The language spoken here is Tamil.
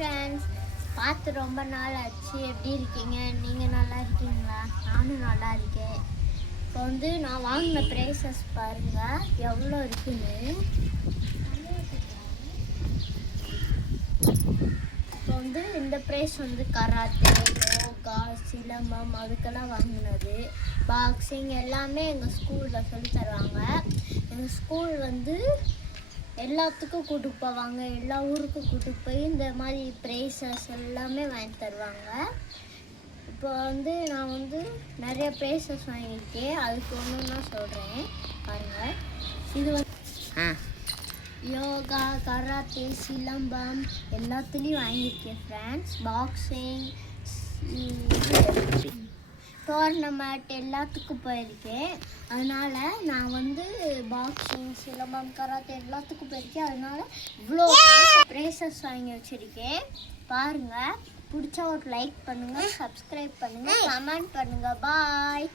ஃப்ரெண்ட்ஸ், பார்த்து ரொம்ப நாள் ஆச்சு. எப்படி இருக்கீங்க? நீங்கள் நல்லா இருக்கீங்களா? நானும் நல்லா இருக்கேன். இப்போ நான் வாங்கின ப்ரைஸஸ் பாருங்கள் எவ்வளோ இருக்குன்னு. இப்போ இந்த ப்ரைஸ் கராத்தே, யோகா, சிலம்பம் அதுக்கெல்லாம் வாங்கினது. பாக்ஸிங் எல்லாமே எங்கள் ஸ்கூலில் சொல்லி தருவாங்க. எங்கள் ஸ்கூல் எல்லாத்துக்கும் கூட்டு போவாங்க, எல்லா ஊருக்கும் கூட்டு போய் இந்த மாதிரி ப்ரைஸஸ் எல்லாமே வாங்கி தருவாங்க. இப்போ நான் நிறைய ப்ரைஸஸ் வாங்கியிருக்கேன். அதுக்கு ஒன்று சொல்கிறேன் பாருங்கள். இது யோகா, கராத்தே, சிலம்பம் எல்லாத்துலேயும் வாங்கியிருக்கேன் ஃப்ரெண்ட்ஸ். பாக்ஸிங், டோர்னமெண்ட் எல்லாத்துக்கும் போயிருக்கேன். அதனால் நான் பாக்ஸிங், சிலம்பம், கராத்தே எல்லாத்துக்கும் போயிருக்கேன். அதனால் இவ்வளோ ப்ரைஸஸ் வாங்கி வச்சுருக்கேன். பாருங்கள், பிடிச்சா ஒரு லைக் பண்ணுங்கள், சப்ஸ்கிரைப் பண்ணுங்கள், கமெண்ட் பண்ணுங்கள். பாய்.